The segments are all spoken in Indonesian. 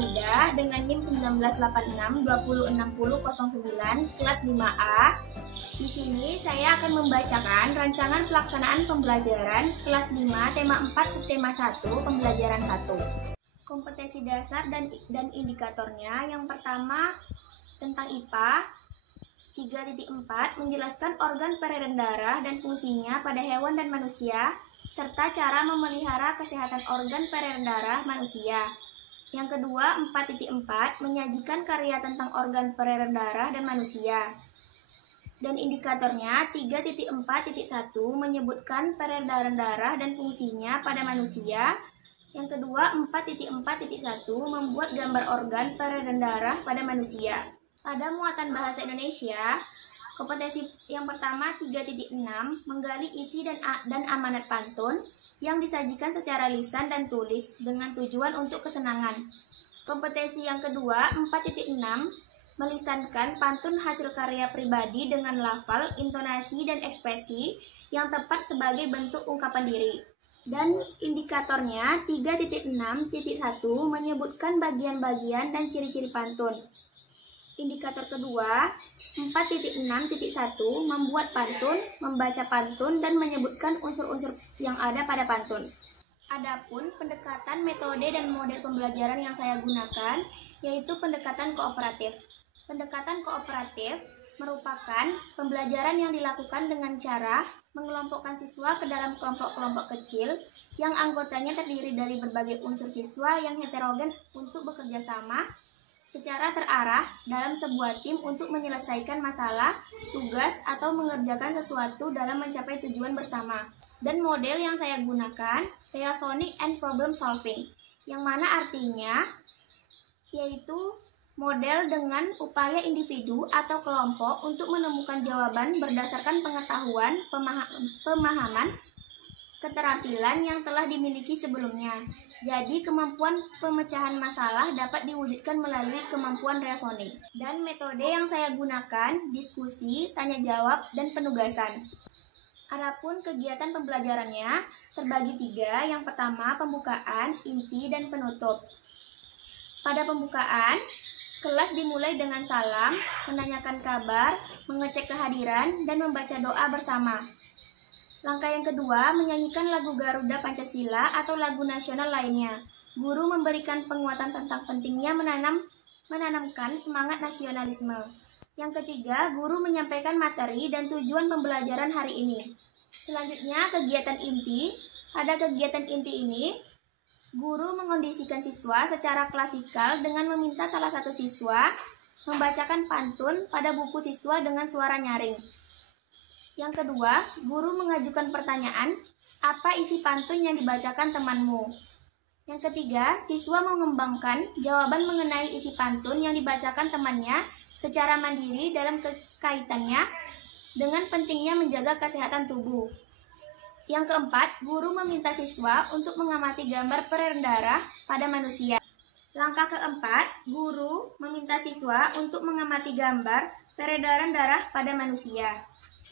Farida dengan NIM 1986-206009 kelas 5A. Di sini saya akan membacakan rancangan pelaksanaan pembelajaran kelas 5 tema 4 subtema 1 pembelajaran 1. Kompetensi dasar dan indikatornya. Yang pertama tentang IPA 3.4 menjelaskan organ peredaran darah dan fungsinya pada hewan dan manusia serta cara memelihara kesehatan organ peredaran darah manusia. Yang kedua 4.4 menyajikan karya tentang organ peredaran darah dan manusia. Dan indikatornya 3.4.1 menyebutkan peredaran darah dan fungsinya pada manusia. Yang kedua 4.4.1 membuat gambar organ peredaran darah pada manusia. Pada muatan bahasa Indonesia, kompetensi yang pertama 3.6 menggali isi dan amanat pantun yang disajikan secara lisan dan tulis dengan tujuan untuk kesenangan. Kompetensi yang kedua 4.6 melisankan pantun hasil karya pribadi dengan lafal, intonasi, dan ekspresi yang tepat sebagai bentuk ungkapan diri. Dan indikatornya 3.6.1 menyebutkan bagian-bagian dan ciri-ciri pantun. Indikator kedua 4.6.1 membuat pantun, membaca pantun, dan menyebutkan unsur-unsur yang ada pada pantun. Adapun pendekatan, metode, dan model pembelajaran yang saya gunakan yaitu pendekatan kooperatif. Pendekatan kooperatif merupakan pembelajaran yang dilakukan dengan cara mengelompokkan siswa ke dalam kelompok-kelompok kecil yang anggotanya terdiri dari berbagai unsur siswa yang heterogen untuk bekerja sama secara terarah dalam sebuah tim untuk menyelesaikan masalah, tugas, atau mengerjakan sesuatu dalam mencapai tujuan bersama. Dan model yang saya gunakan, reasoning and problem solving, yang mana artinya yaitu model dengan upaya individu atau kelompok untuk menemukan jawaban berdasarkan pengetahuan, pemahaman, keterampilan yang telah dimiliki sebelumnya. Jadi, kemampuan pemecahan masalah dapat diwujudkan melalui kemampuan reasoning. Dan metode yang saya gunakan, diskusi, tanya jawab, dan penugasan. Adapun kegiatan pembelajarannya terbagi 3. Yang pertama, pembukaan, inti, dan penutup. Pada pembukaan, kelas dimulai dengan salam, menanyakan kabar, mengecek kehadiran, dan membaca doa bersama. Langkah yang kedua, menyanyikan lagu Garuda Pancasila atau lagu nasional lainnya. Guru memberikan penguatan tentang pentingnya menanamkan semangat nasionalisme. Yang ketiga, guru menyampaikan materi dan tujuan pembelajaran hari ini. Selanjutnya, kegiatan inti. Pada kegiatan inti ini, guru mengondisikan siswa secara klasikal dengan meminta salah satu siswa membacakan pantun pada buku siswa dengan suara nyaring. Yang kedua, guru mengajukan pertanyaan, apa isi pantun yang dibacakan temanmu? Yang ketiga, siswa mengembangkan jawaban mengenai isi pantun yang dibacakan temannya secara mandiri dalam kaitannya dengan pentingnya menjaga kesehatan tubuh. Yang keempat, guru meminta siswa untuk mengamati gambar peredaran darah pada manusia. Langkah keempat, guru meminta siswa untuk mengamati gambar peredaran darah pada manusia.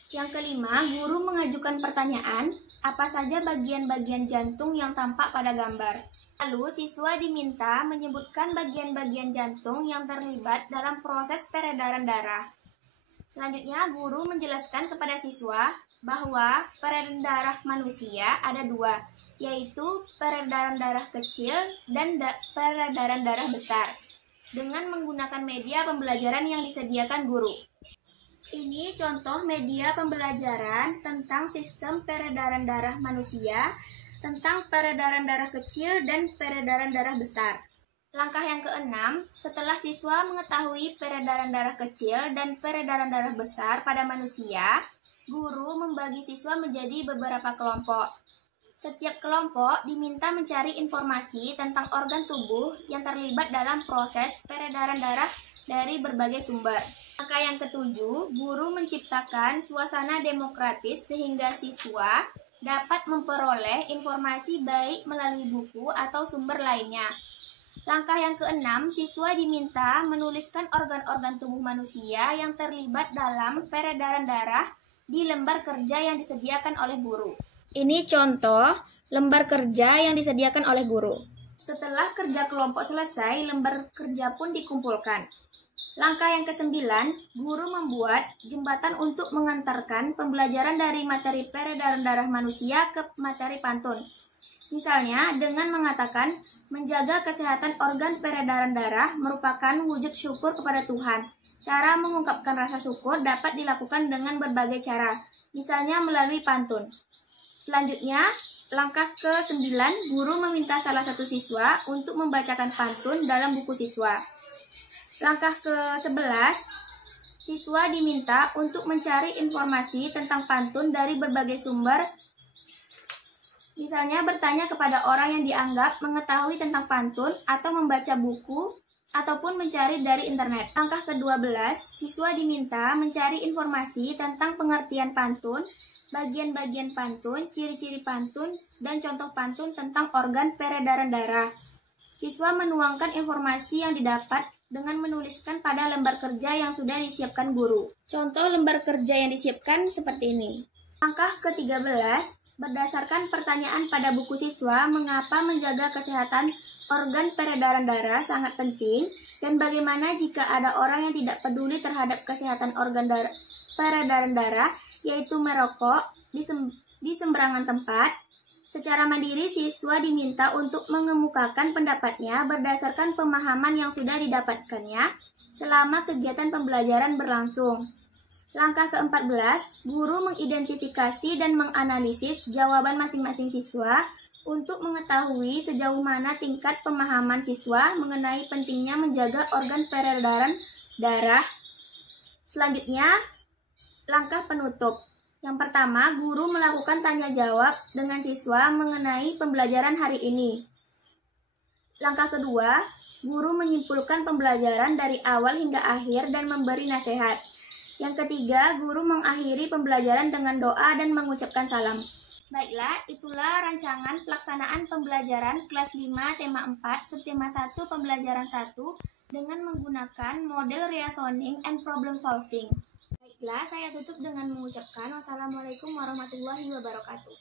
Yang kelima, guru mengajukan pertanyaan, apa saja bagian-bagian jantung yang tampak pada gambar. Lalu, siswa diminta menyebutkan bagian-bagian jantung yang terlibat dalam proses peredaran darah. Selanjutnya, guru menjelaskan kepada siswa bahwa peredaran darah manusia ada 2, yaitu peredaran darah kecil dan peredaran darah besar, dengan menggunakan media pembelajaran yang disediakan guru. Ini contoh media pembelajaran tentang sistem peredaran darah manusia, tentang peredaran darah kecil dan peredaran darah besar. Langkah yang keenam, setelah siswa mengetahui peredaran darah kecil dan peredaran darah besar pada manusia, guru membagi siswa menjadi beberapa kelompok. Setiap kelompok diminta mencari informasi tentang organ tubuh yang terlibat dalam proses peredaran darah dari berbagai sumber. Langkah yang ketujuh, guru menciptakan suasana demokratis sehingga siswa dapat memperoleh informasi baik melalui buku atau sumber lainnya. Langkah yang keenam, siswa diminta menuliskan organ-organ tubuh manusia yang terlibat dalam peredaran darah di lembar kerja yang disediakan oleh guru. Ini contoh lembar kerja yang disediakan oleh guru. Setelah kerja kelompok selesai, lembar kerja pun dikumpulkan. Langkah yang ke-9, guru membuat jembatan untuk mengantarkan pembelajaran dari materi peredaran darah manusia ke materi pantun. Misalnya, dengan mengatakan, menjaga kesehatan organ peredaran darah merupakan wujud syukur kepada Tuhan. Cara mengungkapkan rasa syukur dapat dilakukan dengan berbagai cara, misalnya melalui pantun. Selanjutnya, langkah ke-9, guru meminta salah satu siswa untuk membacakan pantun dalam buku siswa. Langkah ke-11, siswa diminta untuk mencari informasi tentang pantun dari berbagai sumber, misalnya bertanya kepada orang yang dianggap mengetahui tentang pantun atau membaca buku ataupun mencari dari internet. Langkah ke-12, siswa diminta mencari informasi tentang pengertian pantun, bagian-bagian pantun, ciri-ciri pantun, dan contoh pantun tentang organ peredaran darah. Siswa menuangkan informasi yang didapat dengan menuliskan pada lembar kerja yang sudah disiapkan guru. Contoh lembar kerja yang disiapkan seperti ini. Langkah ke-13, berdasarkan pertanyaan pada buku siswa, mengapa menjaga kesehatan organ peredaran darah sangat penting, dan bagaimana jika ada orang yang tidak peduli terhadap kesehatan organ peredaran darah, yaitu merokok di semberangan tempat. Secara mandiri, siswa diminta untuk mengemukakan pendapatnya berdasarkan pemahaman yang sudah didapatkannya selama kegiatan pembelajaran berlangsung. Langkah ke-14, guru mengidentifikasi dan menganalisis jawaban masing-masing siswa untuk mengetahui sejauh mana tingkat pemahaman siswa mengenai pentingnya menjaga organ peredaran darah. Selanjutnya, langkah penutup. Yang pertama, guru melakukan tanya jawab dengan siswa mengenai pembelajaran hari ini. Langkah kedua, guru menyimpulkan pembelajaran dari awal hingga akhir dan memberi nasihat. Yang ketiga, guru mengakhiri pembelajaran dengan doa dan mengucapkan salam. Baiklah, itulah rancangan pelaksanaan pembelajaran kelas 5 tema 4 subtema 1 pembelajaran 1 dengan menggunakan model reasoning and problem solving. Baiklah, saya tutup dengan mengucapkan wassalamualaikum warahmatullahi wabarakatuh.